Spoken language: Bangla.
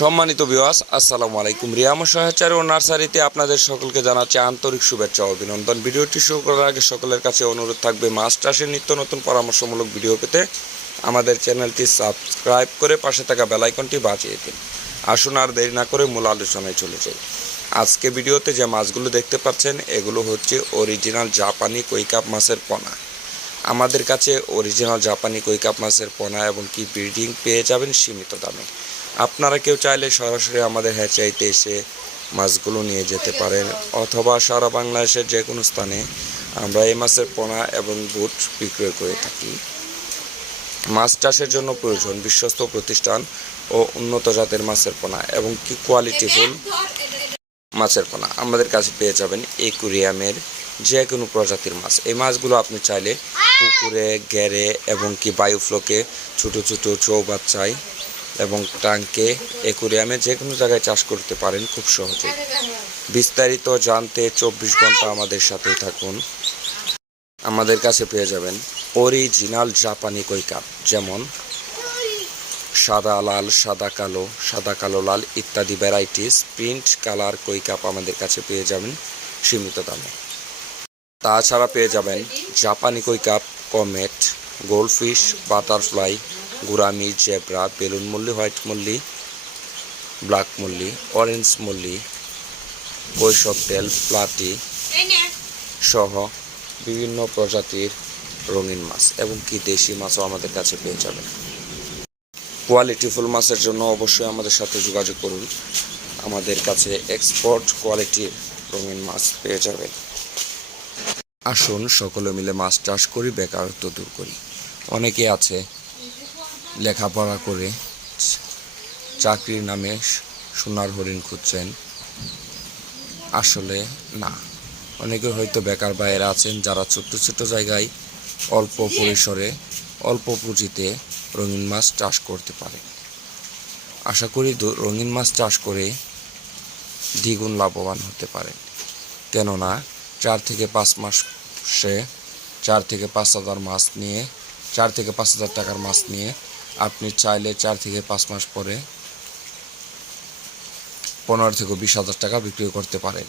সম্মানিত ভিউয়ার্স, আসসালামু আলাইকুম। রিয়াম সহাচারী ও নার্সারিতে আপনাদের সকলকে জানাচ্ছি আন্তরিক শুভেচ্ছা ও অভিনন্দন। ভিডিওটি শুরু করার আগে সকলের কাছে অনুরোধ থাকবে মাছ চাষের নিত্য নতুন পরামর্শমূলক ভিডিও পেতে আমাদের চ্যানেলটি সাবস্ক্রাইব করে পাশে থাকা বেল আইকনটি বাজিয়ে দিন। আসুন আর দেরি না করে মূল আলোচনায় চলে যাই। আজকে ভিডিওতে যে মাছগুলো দেখতে পাচ্ছেন এগুলো হচ্ছে অরিজিনাল জাপানি কই কাপ মাছের পোনা। আমাদের কাছে অরিজিনাল জাপানি কই কাপ মাছের পোনা এবং কি ব্রিডিং পেয়ে যাবেন সীমিত দামে। আপনারা কেউ চাইলে সরাসরি আমাদের হ্যাচারিতে এসে মাছগুলো নিয়ে যেতে পারেন, অথবা সারা বাংলাদেশের যে কোনো স্থানে আমরা এই মাছের পোনা এবং বুট বিক্রয় করে থাকি। মাছ চাষের জন্য প্রয়োজন বিশ্বস্ত প্রতিষ্ঠান ও উন্নত জাতের মাছের পোনা এবং কি কোয়ালিটিফুল মাছের পোনা আমাদের কাছে পেয়ে যাবেন একুরিয়ামের যে কোনো প্রজাতির মাছ। এই মাছগুলো আপনি চাইলে পুকুরে, ঘেরে এবং কি বায়োফ্লোকে ছোটো ছোটো চৌবাচ্চায় এবং ট্যাঙ্কে, একুরিয়ামে যে কোনো জায়গায় চাষ করতে পারেন খুব সহজে। বিস্তারিত জানতে 24 ঘন্টা আমাদের সাথেই থাকুন। আমাদের কাছে পেয়ে যাবেন অরিজিনাল জাপানি কই কাপ, যেমন সাদা লাল, সাদা কালো, সাদা কালো লাল ইত্যাদি ভ্যারাইটিস প্রিন্ট কালার কই কাপ আমাদের কাছে পেয়ে যাবেন সীমিত দামে। তাছাড়া পেয়ে যাবেন জাপানি কই carp, comet, goldfish, butterfly, gourami, zebra, balloon molly, white molly, black molly, orange molly, কৈশকটেল, প্লাটি সহ বিভিন্ন প্রজাতির রঙিন মাছ এবং কি দেশি মাছও আমাদের কাছে পেয়ে যাবেন। কোয়ালিটিফুল মাছের জন্য অবশ্যই আমাদের সাথে যোগাযোগ করুন। আমাদের কাছে এক্সপোর্ট কোয়ালিটির রঙিন মাছ পেয়ে যাবেন। আসুন সকলে মিলে মাছ চাষ করি, বেকারত্ব দূর করি। অনেকে আছে লেখাপড়া করে চাকরির নামে সোনার হরিণ খুঁজছেন, আসলে না। অনেকে হয়তো বেকার ভাইয়েরা আছেন যারা ছোট্ট ছোট্ট জায়গায় অল্প পরিসরে অল্প পুঁজিতে রঙিন মাছ চাষ করতে পারে। আশা করি রঙিন মাছ চাষ করে দ্বিগুণ লাভবান হতে পারেন। কেননা 4 থেকে 5 মাসে 4 থেকে 5 হাজার মাছ নিয়ে 4 থেকে 5 হাজার টাকার মাছ নিয়ে আপনি চাইলে 4 থেকে 5 মাস পরে 15 থেকে 20 হাজার টাকা বিক্রি করতে পারেন।